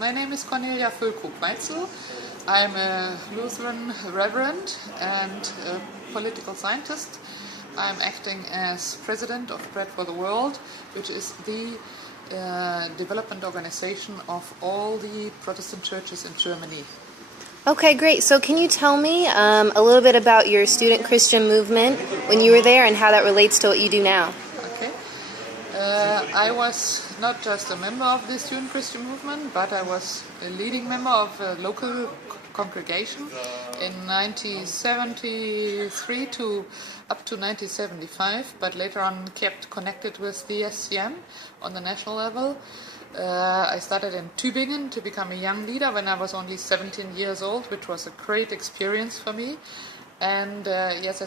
My name is Cornelia Füllkrug-Weitzel. I'm a Lutheran reverend and a political scientist. I'm acting as president of Bread for the World, which is the development organization of all the Protestant churches in Germany. Okay, great. So can you tell me a little bit about your student Christian movement when you were there and how that relates to what you do now? Okay. I was not just a member of the student Christian movement, but I was a leading member of a local congregation in 1973 to up to 1975, but later on kept connected with the SCM on the national level. I started in Tübingen to become a young leader when I was only 17 years old, which was a great experience for me. And yes,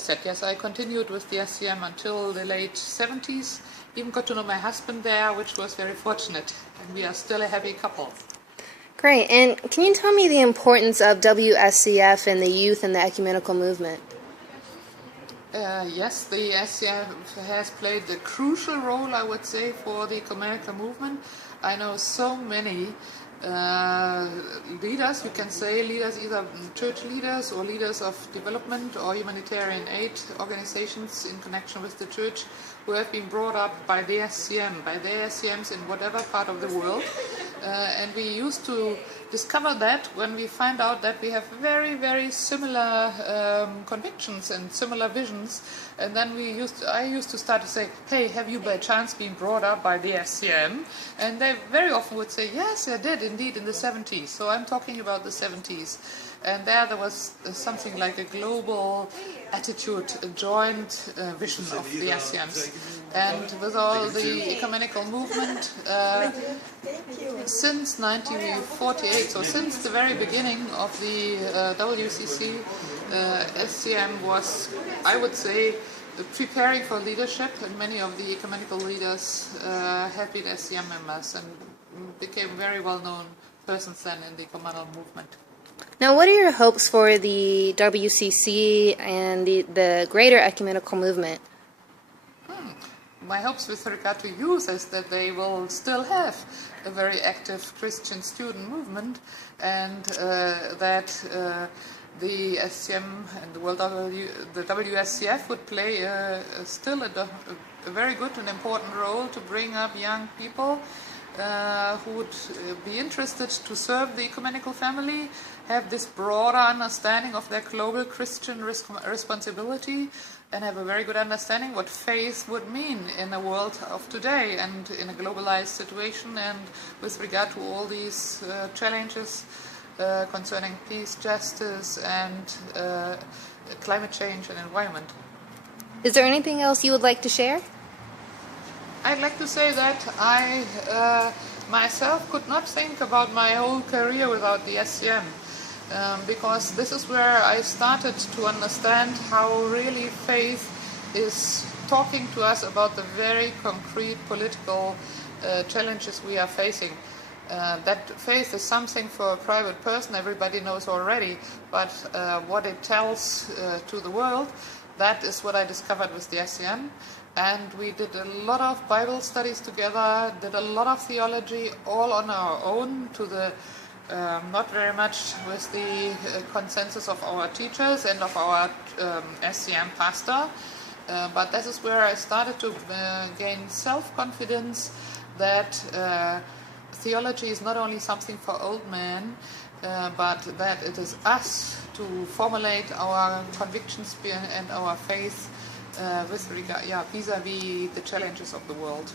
I continued with the SCM until the late 70s. Even got to know my husband there, which was very fortunate. And we are still a happy couple. Great. And can you tell me the importance of WSCF and the youth and the ecumenical movement? Yes, the SCF has played a crucial role, I would say, for the ecumenical movement. I know so many leaders, you can say leaders, either church leaders or leaders of development or humanitarian aid organizations in connection with the church, who have been brought up by the SCM, by their SCMs in whatever part of the world. And we used to discover that when we find out that we have very, very similar convictions and similar visions. And then I used to start to say, hey, have you by chance been brought up by the SCM? And they very often would say, yes, I did indeed in the 70s. So I'm talking about the 70s. And there was something like a global attitude, a joint vision of the SCMs. And with all the ecumenical movement, since 1948, so since the very beginning of the WCC, SCM was, I would say, preparing for leadership, and many of the ecumenical leaders have been SCM members and became very well-known persons then in the ecumenical movement. Now, what are your hopes for the WCC and the greater ecumenical movement? My hopes with regard to youth is that they will still have a very active Christian student movement, and that the SCM and the WSCF would play still a very good and important role to bring up young people who would be interested to serve the ecumenical family, have this broader understanding of their global Christian responsibility, and have a very good understanding what faith would mean in the world of today and in a globalized situation, and with regard to all these challenges concerning peace, justice, and climate change and environment. Is there anything else you would like to share? I'd like to say that I myself could not think about my whole career without the SCM, because this is where I started to understand how really faith is talking to us about the very concrete political challenges we are facing. That faith is something for a private person, everybody knows already, but what it tells to the world, that is what I discovered with the SCM. And we did a lot of Bible studies together, did a lot of theology all on our own, to the not very much with the consensus of our teachers and of our SCM pastor. But this is where I started to gain self-confidence that theology is not only something for old men, but that it is us to formulate our convictions and our faith with regard, vis-a-vis the challenges of the world.